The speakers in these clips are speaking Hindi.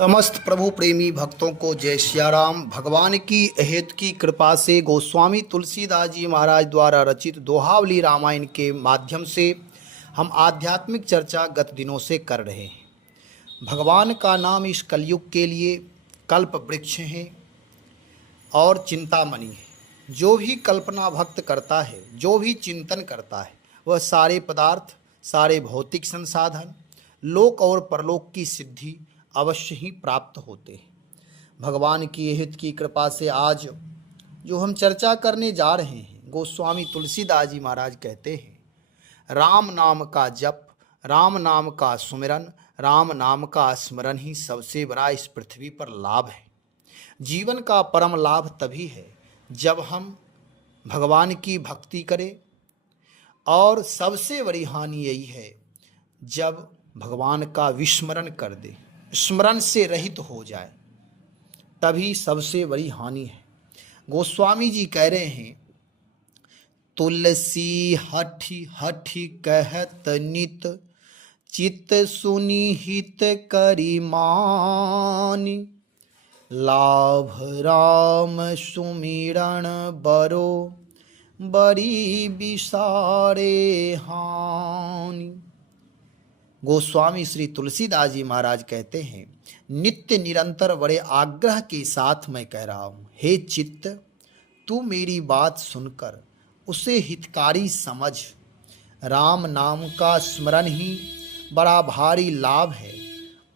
समस्त प्रभु प्रेमी भक्तों को जय सियाराम। भगवान की अहेत की कृपा से गोस्वामी तुलसीदास जी महाराज द्वारा रचित दोहावली रामायण के माध्यम से हम आध्यात्मिक चर्चा गत दिनों से कर रहे हैं। भगवान का नाम इस कलयुग के लिए कल्प वृक्ष है और चिंतामणि है। जो भी कल्पना भक्त करता है, जो भी चिंतन करता है, वह सारे पदार्थ, सारे भौतिक संसाधन, लोक और परलोक की सिद्धि अवश्य ही प्राप्त होते हैं। भगवान की हित की कृपा से आज जो हम चर्चा करने जा रहे हैं, गोस्वामी तुलसीदास जी महाराज कहते हैं, राम नाम का जप, राम नाम का सुमिरन, राम नाम का स्मरण ही सबसे बड़ा इस पृथ्वी पर लाभ है। जीवन का परम लाभ तभी है जब हम भगवान की भक्ति करें, और सबसे बड़ी हानि यही है जब भगवान का विस्मरण कर दे, स्मरण से रहित हो जाए, तभी सबसे बड़ी हानि है। गोस्वामी जी कह रहे हैं, तुलसी हठी हठी कहत नित, चित सुनी हित करी मानी, लाभ राम सुमिरन बरो, बड़ी बिसारे हानि। गोस्वामी श्री तुलसीदास जी महाराज कहते हैं, नित्य निरंतर बड़े आग्रह के साथ मैं कह रहा हूँ, हे चित्त, तू मेरी बात सुनकर उसे हितकारी समझ। राम नाम का स्मरण ही बड़ा भारी लाभ है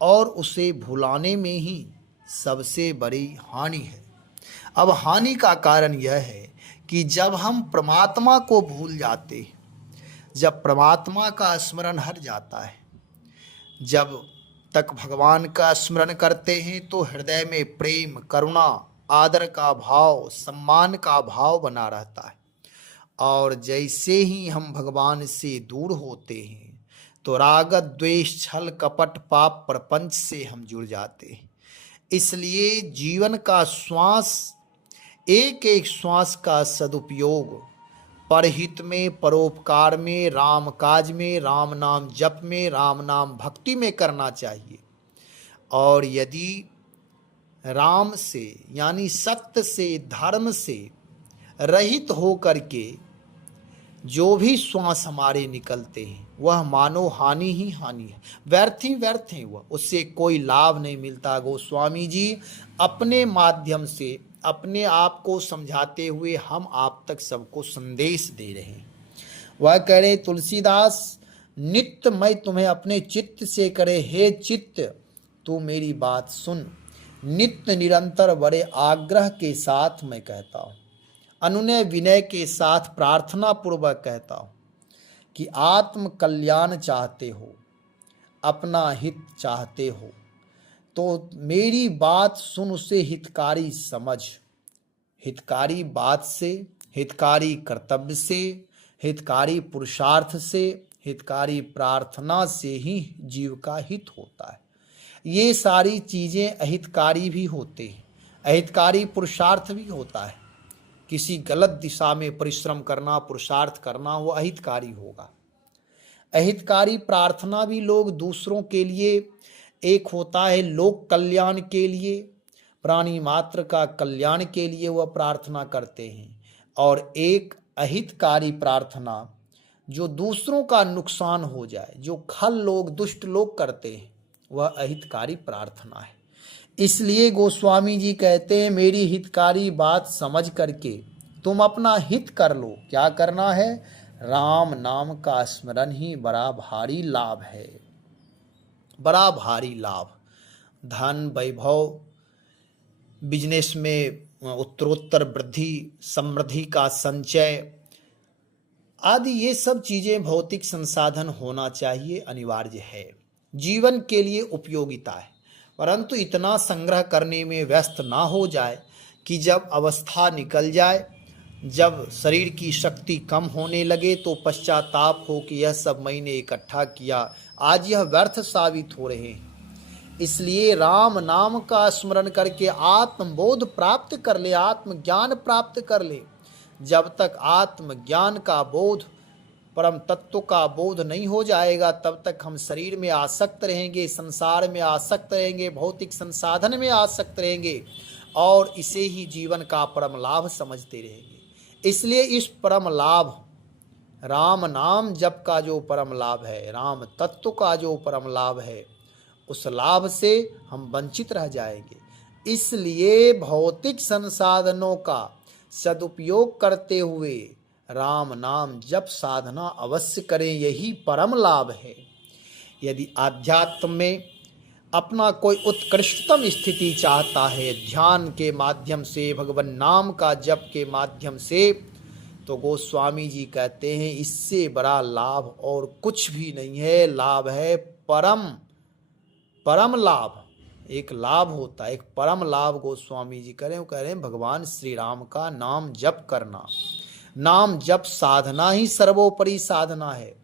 और उसे भुलाने में ही सबसे बड़ी हानि है। अब हानि का कारण यह है कि जब हम परमात्मा को भूल जाते हैं, जब परमात्मा का स्मरण हट जाता है, जब तक भगवान का स्मरण करते हैं तो हृदय में प्रेम, करुणा, आदर का भाव, सम्मान का भाव बना रहता है। और जैसे ही हम भगवान से दूर होते हैं तो राग, द्वेष, छल, कपट, पाप, प्रपंच से हम जुड़ जाते हैं। इसलिए जीवन का श्वास, एक एक श्वास का सदुपयोग परहित में, परोपकार में, राम काज में, राम नाम जप में, राम नाम भक्ति में करना चाहिए। और यदि राम से यानी सत्य से, धर्म से रहित हो करके जो भी श्वास हमारे निकलते हैं वह मानो हानि ही हानि है, व्यर्थ ही व्यर्थ है, वह उससे कोई लाभ नहीं मिलता। गोस्वामी जी अपने माध्यम से अपने आप को समझाते हुए हम आप तक सबको संदेश दे रहे हैं। वह कह रहे, तुलसीदास, नित्य मैं तुम्हें अपने चित्त से करे, हे चित्त तू मेरी बात सुन। नित्य निरंतर बड़े आग्रह के साथ मैं कहता हूँ, अनुनय विनय के साथ प्रार्थना पूर्वक कहता हूँ कि आत्म कल्याण चाहते हो, अपना हित चाहते हो तो मेरी बात सुन, उसे हितकारी समझ। हितकारी बात से, हितकारी कर्तव्य से, हितकारी पुरुषार्थ से, हितकारी प्रार्थना से ही जीव का हित होता है। ये सारी चीज़ें अहितकारी भी होते हैं, अहितकारी पुरुषार्थ भी होता है। किसी गलत दिशा में परिश्रम करना, पुरुषार्थ करना, वो अहितकारी होगा। अहितकारी प्रार्थना भी लोग दूसरों के लिए, एक होता है लोक कल्याण के लिए, प्राणी मात्र का कल्याण के लिए वह प्रार्थना करते हैं, और एक अहितकारी प्रार्थना जो दूसरों का नुकसान हो जाए, जो खल लोग, दुष्ट लोग करते हैं, वह अहितकारी प्रार्थना है। इसलिए गोस्वामी जी कहते हैं, मेरी हितकारी बात समझ करके तुम अपना हित कर लो। क्या करना है? राम नाम का स्मरण ही बड़ा भारी लाभ है, बड़ा भारी लाभ। धन, वैभव, बिजनेस में उत्तरोत्तर वृद्धि, समृद्धि का संचय आदि, ये सब चीज़ें भौतिक संसाधन होना चाहिए, अनिवार्य है, जीवन के लिए उपयोगिता है। परंतु इतना संग्रह करने में व्यस्त ना हो जाए कि जब अवस्था निकल जाए, जब शरीर की शक्ति कम होने लगे तो पश्चाताप हो कि यह सब मैंने इकट्ठा किया, आज यह व्यर्थ साबित हो रहे हैं। इसलिए राम नाम का स्मरण करके आत्मबोध प्राप्त कर ले, आत्मज्ञान प्राप्त कर ले। जब तक आत्मज्ञान का बोध परम तत्व का बोध नहीं हो जाएगा तब तक हम शरीर में आसक्त रहेंगे, संसार में आसक्त रहेंगे, भौतिक संसाधन में आसक्त रहेंगे और इसे ही जीवन का परम लाभ समझते रहेंगे। इसलिए इस परम लाभ, राम नाम जप का जो परम लाभ है, राम तत्व का जो परम लाभ है, उस लाभ से हम वंचित रह जाएंगे। इसलिए भौतिक संसाधनों का सदुपयोग करते हुए राम नाम जप साधना अवश्य करें, यही परम लाभ है। यदि आध्यात्म में अपना कोई उत्कृष्टतम स्थिति चाहता है ध्यान के माध्यम से, भगवान नाम का जप के माध्यम से, तो गोस्वामी जी कहते हैं इससे बड़ा लाभ और कुछ भी नहीं है। लाभ है परम लाभ। एक लाभ होता है, एक परम लाभ गोस्वामी जी करें, वो कह रहे हैं भगवान श्री राम का नाम जप करना। नाम जप साधना ही सर्वोपरि साधना है।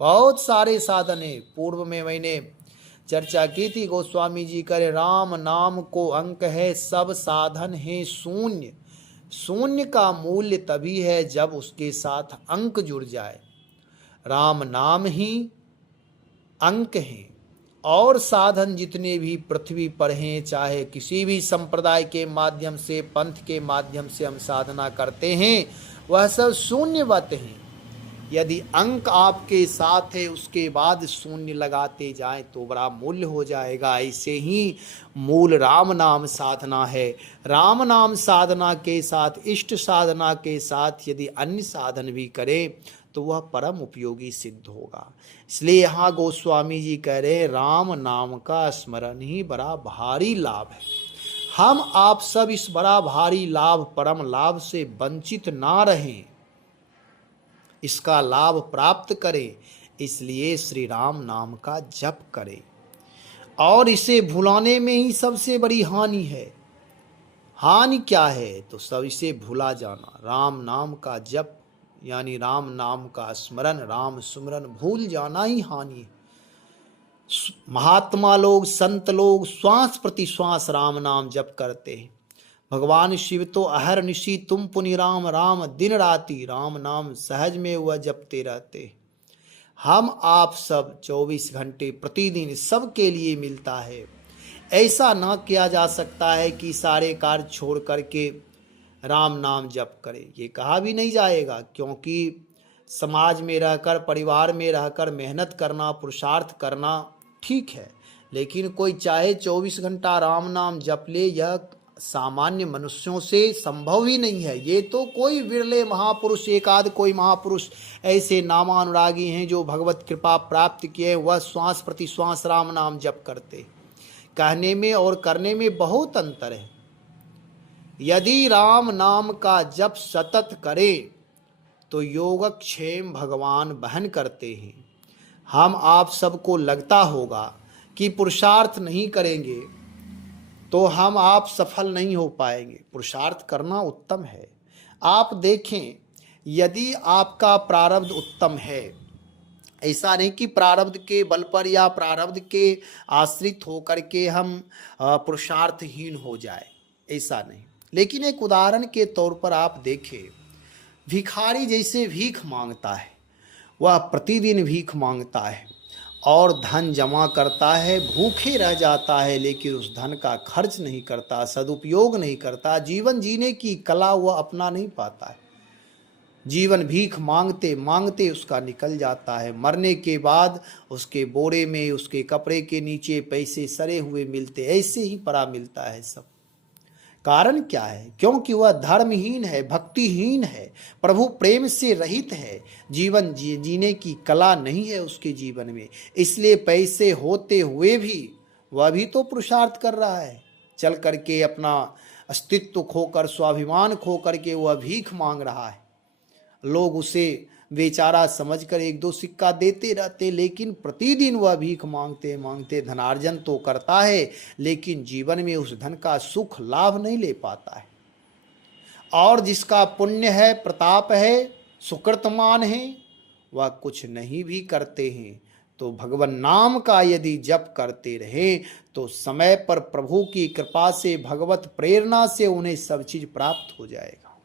बहुत सारे साधन है, पूर्व में मैंने चर्चा की थी। गोस्वामी जी कह राम नाम को अंक है, सब साधन है शून्य। शून्य का मूल्य तभी है जब उसके साथ अंक जुड़ जाए। राम नाम ही अंक है और साधन जितने भी पृथ्वी पर हैं, चाहे किसी भी संप्रदाय के माध्यम से, पंथ के माध्यम से हम साधना करते हैं, वह सब शून्यवत हैं। यदि अंक आपके साथ है उसके बाद शून्य लगाते जाएं तो बड़ा मूल्य हो जाएगा। ऐसे ही मूल राम नाम साधना है। राम नाम साधना के साथ, इष्ट साधना के साथ यदि अन्य साधन भी करें तो वह परम उपयोगी सिद्ध होगा। इसलिए यहाँ गोस्वामी जी कह रहे हैं राम नाम का स्मरण ही बड़ा भारी लाभ है। हम आप सब इस बड़ा भारी लाभ, परम लाभ से वंचित ना रहें, इसका लाभ प्राप्त करें। इसलिए श्री राम नाम का जप करें और इसे भुलाने में ही सबसे बड़ी हानि है। हानि क्या है? तो सब इसे भुला जाना। राम नाम का जप यानी राम नाम का स्मरण, राम सुमरन भूल जाना ही हानि है। महात्मा लोग, संत लोग श्वास प्रति श्वास राम नाम जप करते हैं। भगवान शिव तो अहर निशी तुम पुनि राम, राम दिन राति, राम नाम सहज में वह जपते रहते। हम आप सब 24 घंटे प्रतिदिन सबके लिए मिलता है। ऐसा ना किया जा सकता है कि सारे कार्य छोड़ करके राम नाम जप करें, ये कहा भी नहीं जाएगा। क्योंकि समाज में रहकर, परिवार में रहकर मेहनत करना, पुरुषार्थ करना ठीक है, लेकिन कोई चाहे 24 घंटा राम नाम जप ले, यह सामान्य मनुष्यों से संभव ही नहीं है। ये तो कोई विरले महापुरुष, एकाध कोई महापुरुष ऐसे नामानुरागी हैं जो भगवत कृपा प्राप्त किए, वह श्वास प्रति श्वास राम नाम जप करते। कहने में और करने में बहुत अंतर है। यदि राम नाम का जप सतत करे तो योगक्षेम भगवान बहन करते हैं। हम आप सबको लगता होगा कि पुरुषार्थ नहीं करेंगे तो हम आप सफल नहीं हो पाएंगे। पुरुषार्थ करना उत्तम है। आप देखें, यदि आपका प्रारब्ध उत्तम है, ऐसा नहीं कि प्रारब्ध के बल पर या प्रारब्ध के आश्रित होकर के हम पुरुषार्थहीन हो जाए, ऐसा नहीं। लेकिन एक उदाहरण के तौर पर आप देखें, भिखारी जैसे भीख मांगता है, वह प्रतिदिन भीख मांगता है और धन जमा करता है, भूखे रह जाता है, लेकिन उस धन का खर्च नहीं करता, सदुपयोग नहीं करता, जीवन जीने की कला वह अपना नहीं पाता है। जीवन भीख मांगते मांगते उसका निकल जाता है। मरने के बाद उसके बोरे में, उसके कपड़े के नीचे पैसे सड़े हुए मिलते, ऐसे ही पड़ा मिलता है सब। कारण क्या है? क्योंकि वह धर्महीन है, भक्तिहीन है, प्रभु प्रेम से रहित है, जीवन जीने की कला नहीं है उसके जीवन में। इसलिए पैसे होते हुए भी वह भी तो पुरुषार्थ कर रहा है, चल करके अपना अस्तित्व खोकर, स्वाभिमान खो करके वह भीख मांग रहा है। लोग उसे बेचारा समझकर एक दो सिक्का देते रहते, लेकिन प्रतिदिन वह भीख मांगते मांगते धनार्जन तो करता है, लेकिन जीवन में उस धन का सुख लाभ नहीं ले पाता है। और जिसका पुण्य है, प्रताप है, सुकृतमान है, वह कुछ नहीं भी करते हैं तो भगवान नाम का यदि जप करते रहे तो समय पर प्रभु की कृपा से, भगवत प्रेरणा से उन्हें सब चीज प्राप्त हो जाएगा।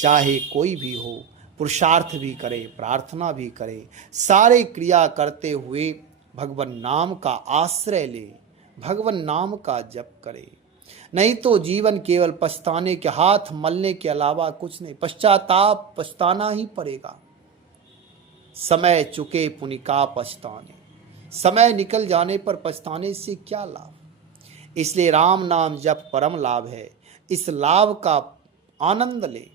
चाहे कोई भी हो, पुरुषार्थ भी करे, प्रार्थना भी करे, सारे क्रिया करते हुए भगवान नाम का आश्रय ले, भगवान नाम का जप करे। नहीं तो जीवन केवल पछताने के, हाथ मलने के अलावा कुछ नहीं। पश्चाताप, पछताना ही पड़ेगा। समय चुके पुनि का पछताने, समय निकल जाने पर पछताने से क्या लाभ। इसलिए राम नाम जप परम लाभ है। इस लाभ का आनंद ले।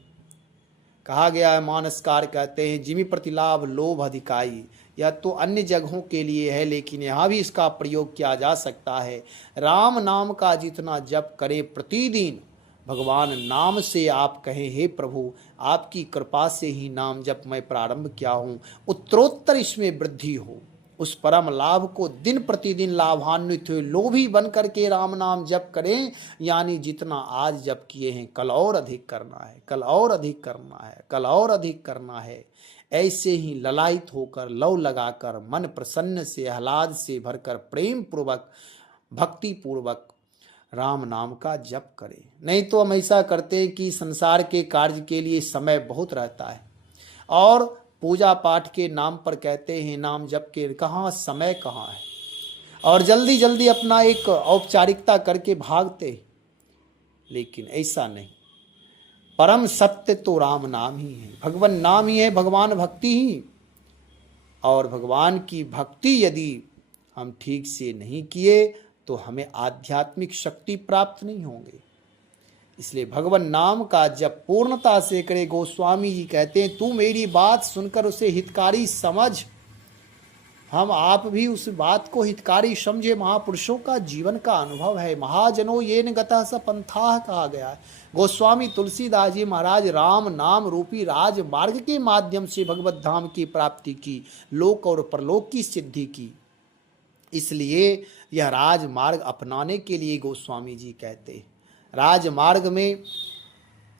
कहा गया है, मानसकार कहते हैं, जिमि प्रतिलाभ लोभ अधिकाई। यह तो अन्य जगहों के लिए है, लेकिन यहाँ भी इसका प्रयोग किया जा सकता है। राम नाम का जितना जप करें प्रतिदिन, भगवान नाम से आप कहें, हे प्रभु आपकी कृपा से ही नाम जप मैं प्रारंभ किया हूँ, उत्तरोत्तर इसमें वृद्धि हो। उस परम लाभ को दिन प्रतिदिन लाभान्वित हुए लोभी बन करके राम नाम जप करें। यानी जितना आज जप किए हैं, कल और अधिक करना है, कल और अधिक करना है, कल और अधिक करना है। ऐसे ही ललायित होकर, लव लगाकर, मन प्रसन्न से, आह्लाद से भरकर, प्रेम पूर्वक, भक्ति पूर्वक राम नाम का जप करें। नहीं तो हम ऐसा करते हैं कि संसार के कार्य के लिए समय बहुत रहता है और पूजा पाठ के नाम पर कहते हैं नाम जप के, कहाँ समय कहाँ है, और जल्दी जल्दी अपना एक औपचारिकता करके भागते। लेकिन ऐसा नहीं। परम सत्य तो राम नाम ही है, भगवान नाम ही है, भगवान भक्ति ही। और भगवान की भक्ति यदि हम ठीक से नहीं किए तो हमें आध्यात्मिक शक्ति प्राप्त नहीं होंगे। इसलिए भगवान नाम का जब पूर्णता से करे। गोस्वामी जी कहते हैं, तू मेरी बात सुनकर उसे हितकारी समझ। हम आप भी उस बात को हितकारी समझे। महापुरुषों का जीवन का अनुभव है। महाजनो येन गतः स पंथाः कहा गया है। गोस्वामी तुलसीदास जी महाराज राम नाम रूपी राज मार्ग के माध्यम से भगवत धाम की प्राप्ति की, लोक और परलोक की सिद्धि की। इसलिए यह राजमार्ग अपनाने के लिए गोस्वामी जी कहते हैं, राजमार्ग में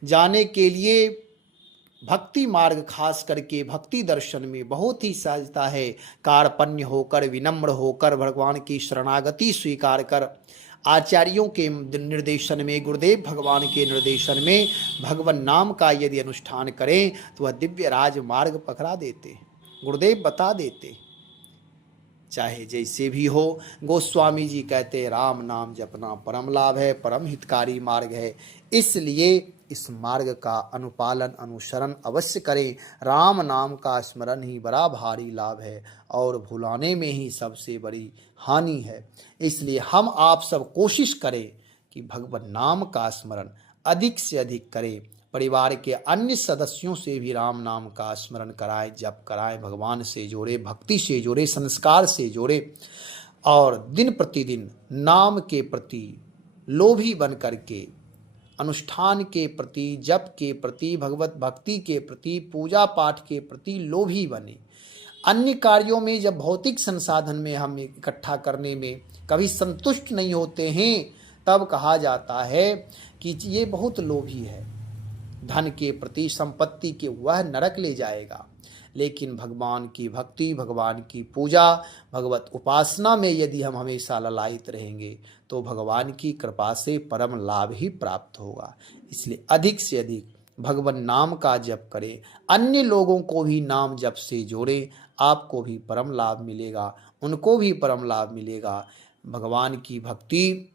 जाने के लिए भक्ति मार्ग, खास करके भक्ति दर्शन में बहुत ही सहजता है। कार्पण्य होकर, विनम्र होकर, भगवान की शरणागति स्वीकार कर, आचार्यों के निर्देशन में, गुरुदेव भगवान के निर्देशन में भगवान नाम का यदि अनुष्ठान करें तो वह दिव्य राजमार्ग पकड़ा देते, गुरुदेव बता देते। चाहे जैसे भी हो, गोस्वामी जी कहते राम नाम जपना परम लाभ है, परम हितकारी मार्ग है। इसलिए इस मार्ग का अनुपालन, अनुसरण अवश्य करें। राम नाम का स्मरण ही बड़ा भारी लाभ है और भुलाने में ही सबसे बड़ी हानि है। इसलिए हम आप सब कोशिश करें कि भगवान नाम का स्मरण अधिक से अधिक करें। परिवार के अन्य सदस्यों से भी राम नाम का स्मरण कराएं, जप कराएं, भगवान से जोड़े, भक्ति से जोड़े, संस्कार से जोड़े और दिन प्रतिदिन नाम के प्रति लोभी बन करके, अनुष्ठान के प्रति, जप के प्रति, भगवत भक्ति के प्रति, पूजा पाठ के प्रति लोभी बने। अन्य कार्यों में जब भौतिक संसाधन में हम इकट्ठा करने में कभी संतुष्ट नहीं होते हैं, तब कहा जाता है कि ये बहुत लोभी है। धन के प्रति, संपत्ति के, वह नरक ले जाएगा। लेकिन भगवान की भक्ति, भगवान की पूजा, भगवत उपासना में यदि हम हमेशा ललायित रहेंगे तो भगवान की कृपा से परम लाभ ही प्राप्त होगा। इसलिए अधिक से अधिक भगवान नाम का जप करें, अन्य लोगों को भी नाम जप से जोड़ें। आपको भी परम लाभ मिलेगा, उनको भी परम लाभ मिलेगा। भगवान की भक्ति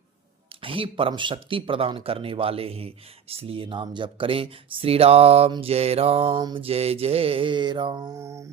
ही परम शक्ति प्रदान करने वाले हैं। इसलिए नाम जप करें। श्री राम जय राम, जय जय राम।